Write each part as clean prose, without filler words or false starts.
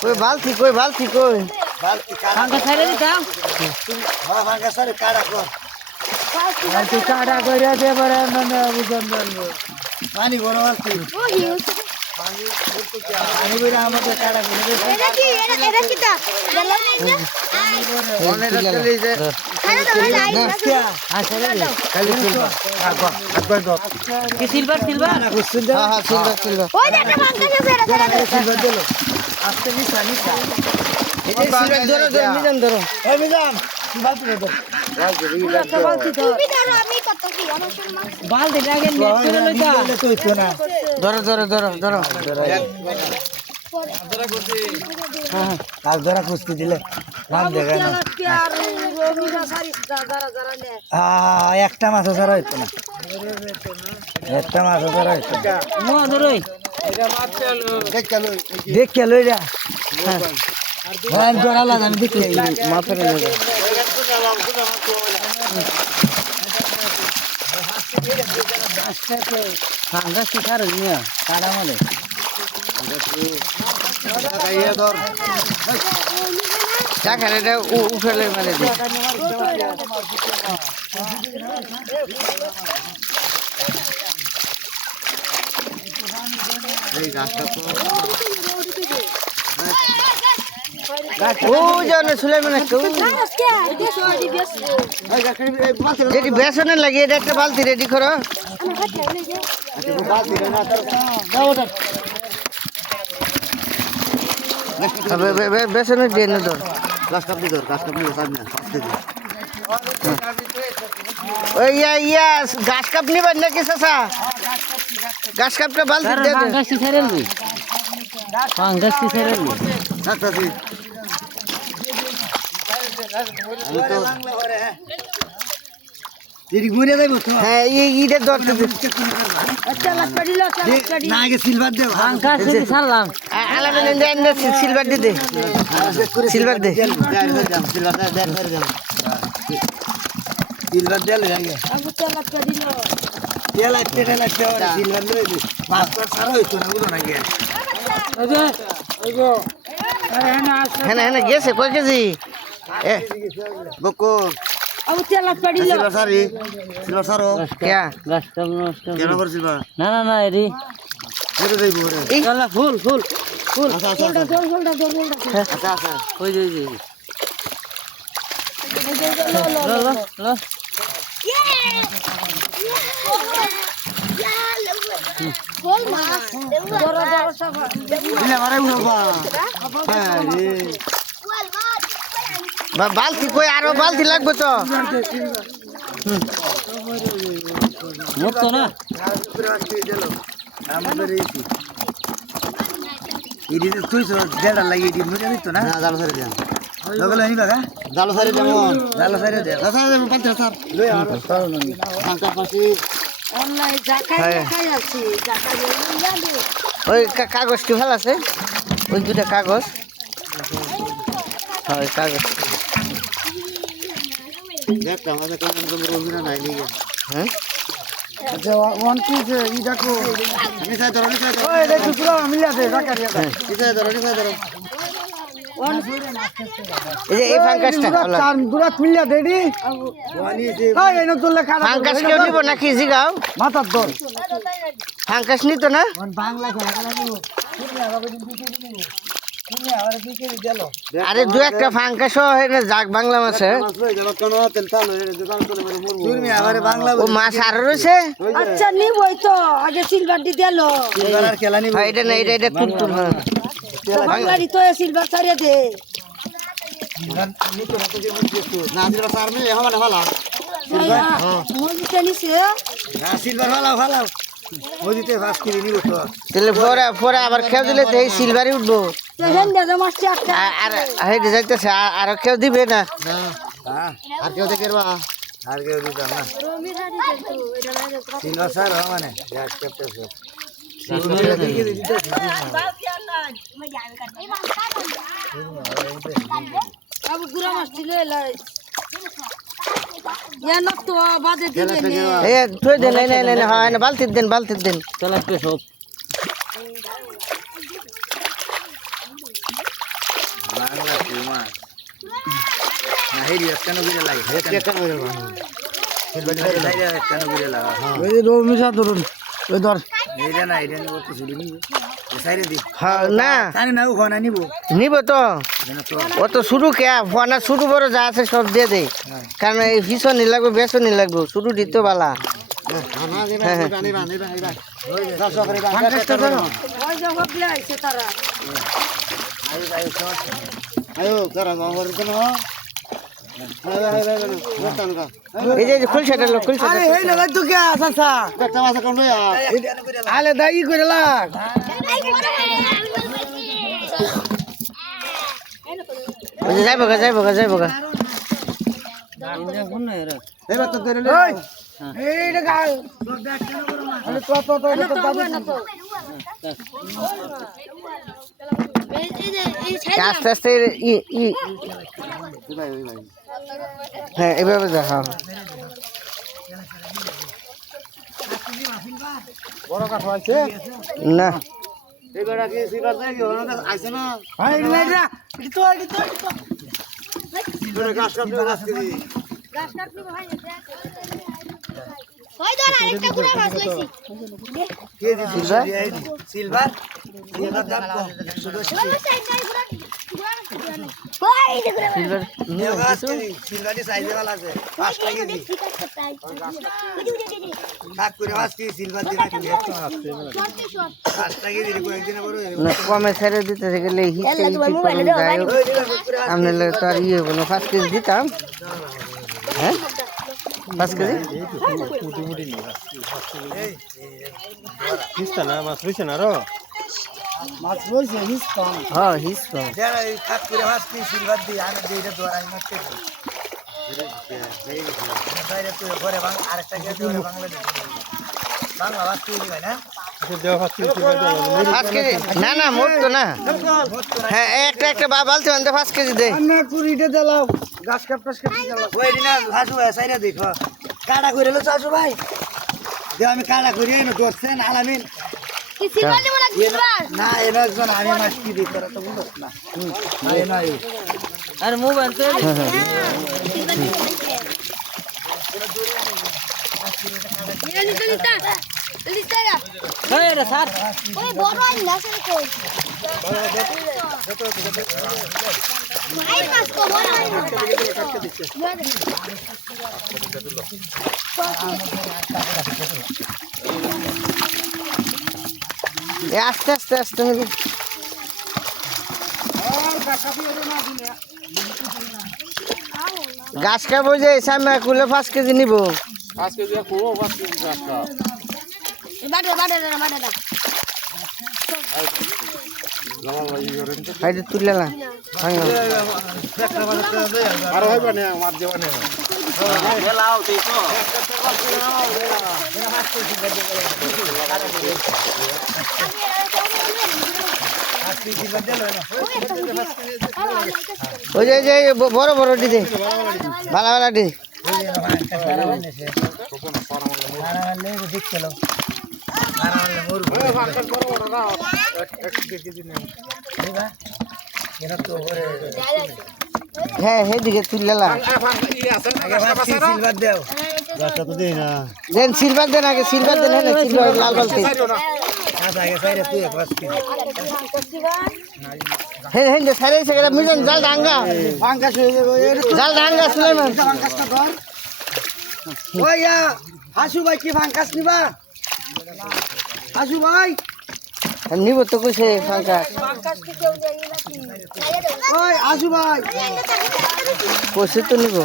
कोई बाल्टी कोई बाल्टी कोई भांगा सारे दिखा हाँ भांगा सारे काढ़ा को तू काढ़ा कर दे बड़ा मैंने अभी जंगल में पानी भरो बाल्टी पानी भरा আমাদের কাড়া করে এটা কি এটা কিটা গেল না অনেক চলে যে আরে তো ভাই हां चले दे খালি সিলভার একবার দাও কি সিলভার সিলভার হ্যাঁ হ্যাঁ সিলভার সিলভার ওই যে একটা ভাঙ্গা আছে এটা সিলভার দিলো আস্তে নিচা নিচা এই যে সিলভার ধরো ধরো মিজান ধরো এই মিজান কি বাল্টি ধরো বালতি তো তুমি ধরো আমি কত কি আমার সম্মান বালতি লাগে নেট করে লইতা তো ইতো না ধরো ধরো ধরো ধরো হ্যাঁ কাল ধরা কুস্তি দিলে নাম দেখা না প্যার রমিরা সারি যারা যারা নে একটা মাছ ধরা হইতো না একটা মাছ ধরা হইতো না নো ধরই দেখ কে লই রা হ্যাঁ ধরা লাগা আমি দেখি মাছের লাগা भांगा शिकार निया काढ़ा माले क्या करे रे उठले मारे दे ओ जाने सुलेमान को যেটি বেসনে লাগিয়ে এটা একটা বালতি রেডি করো বেসনে দিয়ে না ধর গাছ কাপড়ি ধর গাছ কাপড়ি সামনে ওই ইয়া গাছ কাপড়ি বাদ নাকি চাচা গাছ কাপটা বালতি দে भांगा शिकारे लई भांगा शिकारे लई আচ্ছা জি এদিক মরে যাইব তো হ্যাঁ এইটা ধরতে अच्छा लटका दिलो लटका না আগে সিলভার দে भांगा से सालाम আলাদা নেন সিলভার দে সিলভার দে সিলভার দে সিলভার দে লাগে अब तो लटका दिलो তেল লাগতে সিলভার লই দি মাস্টার সারা হইতো না বুঝো না গিয়া ओजे ओजो अरे ना হ্যাঁ গেছে কয় কেজি এ বকো अब तो लटका दिलो সিলভার সারি সিলভার সারো क्या गाछ कम नष्ट কেন বল সিলভার ना ना ना एरी কেটে দেইবো রে चला फुल फुल फुल আচ্ছা আচ্ছা আচ্ছা আচ্ছা होई जाई लो लो लो বল মাছ जरा जरा सब দিলে মারে উঠবা হ্যাঁ রে বল মাছ বালতি কই আরো বালতি লাগবে তো मत तो ना আমাদের এইছি ইদি তুই তো দেড়া লাগি দি মুজে দিত না জাল সারে দেন লগলে নি বাগা জাল সারে দেন জাল সারে দে সারে দেন পাঁচ স্যার লই আর সার ননি কাঁচা পাশি অনলাইন জাকাই জাকাই আছে জাকাই জানি ওই কাগজ কি ভালো আছে ওই দুটা কাগজ হয় কাগজ দেখ আমাদের কোন কোন রবিনা নাই লিগে হ্যাঁ আচ্ছা ওয়ান পিস ইটা কো নিসা ধরো ওই দেখ পুরো মিলা দে জাকারিয়া নিসা ধরো এই যে এই ফাঙ্কাসটা চার দুরা মিলা দে দি ওই এনে তোলে খারাপ ফাঙ্কাস কেউ দিব নাকি জিগাও মাথার দর ফাঙ্কাস নিত না বাংলা খেলা নিব আরে দু একটা ফাঙ্কাস হয় না যাক বাংলা মাছে ও মাছ আরো রয়েছে আচ্ছা নিবই তো আগে সিলভার দি দেলো এটা না এটা তুলতুল হ্যাঁ বাংলারি তো সিলভার ছাড়িয়ে দে না সিলভার সার মিলে হবে না ভালো মুজিতে নিছে না সিলভার ভালো মুজিতে ফাস্ট কিনে নিব তো তাহলে পরে আবার খেয়ে দিলে তো এই সিলভারই উঠবো তো হেন দে মাছটি একটা আর হেঁটে যাইতেছে আর কেউ দিবে না আর কেউ দেখে আর কেউ দিবে না রমি হারি দে তো এটা লাগে সিলভার সার মানে अब गुरा मस्ती ले लाई এ থই দেন নাই হ্যাঁ বালতির দেন চলা কে সব ওই যে রমিশা ধরুন ওই ধর হ্যাঁ না নিব তো অত শুরু কে ফোনা শুরু বড় যা আছে সব দিয়ে দে কারণ এই ভীষণই লাগবে বেসনই লাগবে শুরু দিতে বালা এই যে খুলছে লোক খুলছে আলে দাই করে লাগ যাইব গা আস্তে আস্তে হ্যাঁ এভাবে দেখা বড় কাঠ আছে না ওই ধর আরেকটা গুড়া মাছ লইছি সিলভার কমে ছেড়ে দিতে গেলে আমি তো আর ইয়ে হবো না 5 কেজি দিতাম হ্যাঁ 5 কেজি হ্যাঁ হিস না না মোট তো না হ্যাঁ একটা বালতি বানতে 5 কেজি দে গাছ কাপটাস দেখো কাটা করে লো চাষু ভাই আমি কাটা করি ধরছেন আলামিন না এনে একজন আমি মাছ কি দিই তোরা তো বুঝছ না আরে মোবাইল তো রে স্যার ওই বড় আই না সে কই ভাই মাছ তো বড় আই আস্তে আস্তে আস্তে গাছ খাবো যে সামনে কুলে 5 কেজি নিব 5 কেজি কোও 5 কেজি গাছ কা বাড়ে হাইতে তুললে না আর হইবা না মার দেবা না লাও দেইছো ওই যে বড় বড় ডিজে ভালো ভালো ডিজে হ্যাঁ সেদিকে তুললাম দেন সিলভার দেন আগে সিলভার দেন সিলভার লাল বালতি হ্যাঁ হ্যাঁ সারে সেটা মিজন জাল ডাঙ্গা জাল ডাঙ্গা সুলাইমান ওই হাসু ভাই কি ফাঙ্কাস নিবা হাসু ভাই নিব তো কইছে ফাঙ্কাস ওই হাসু ভাই কইছে তো নিব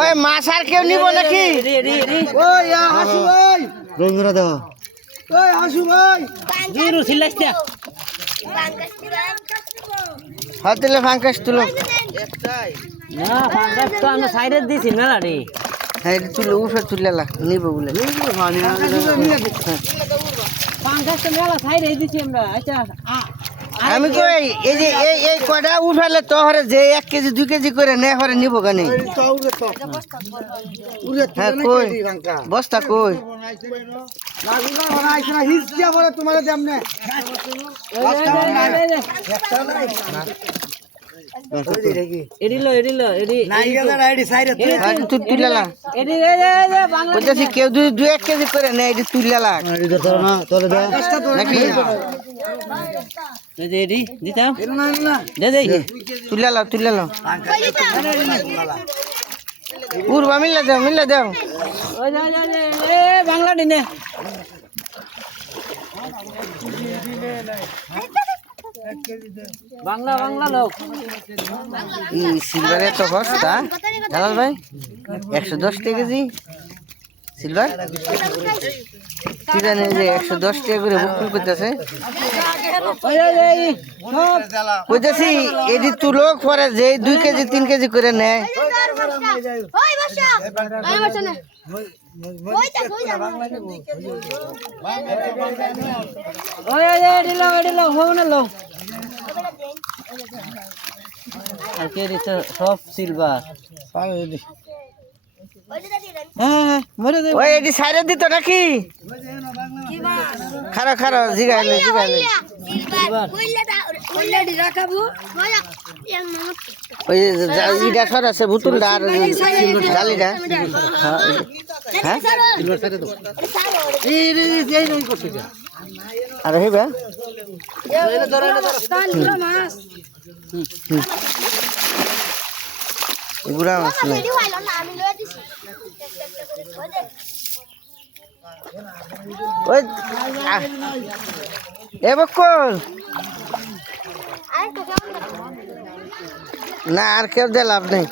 ওই মাছ আর কেউ নিব নাকি ওই হাসু ভাই রঞ্জনা দাও ওই হাসু ভাই জিরো সিলাইস্তা হাত দিলে ফাঙ্কাস তুলো না ফাঙ্কাস তো আমরা সাইডে দিছি মেলা রে হ্যাঁ তুলো উঠে তুললা নিব বলে পাঙ্কাশটা মেলা সাইড এই দিছি আমরা আচ্ছা আমি কই এই যে এই কয়টা উঠালে তো হরে যে 1 কেজি 2 কেজি করে নে হরে নিব গানি হ্যাঁ কই বস্তা কই এডিলো তুই তুইলালা বলতেছি কেউ 2-1 কেজি করে নে এটি তুইলালা নাকি এডি দিতাম দে দে তুইলালা পূর্বা মিল্লা দাও ওই যা এ বাংলা দিনে বাংলা লোক এই সিলভারে তো বস্তা জালাল ভাই 110 টাকা কেজি সিলভার কি জানে যে 110 টাকা করে বুকিং করতেছে কইতেছি এদি তুলো করে যে 2 কেজি 3 কেজি করে নেয় ওই বসা আরে বসা না ওই যা ওই এডিলো হোনে লো আর কে দিছে সব সিলভার হ্যাঁ মরে দে ওই এদি সাইরে দিত নাকি খারা জিগাইলে কইলাডি রাখাবো ওই ইডা সর আছে বুতুলটা আর জালিটা হ্যাঁ আর হেবা এগুলা মাছ নাই ওই এ বকল না আর কেউ দে লাভ নেই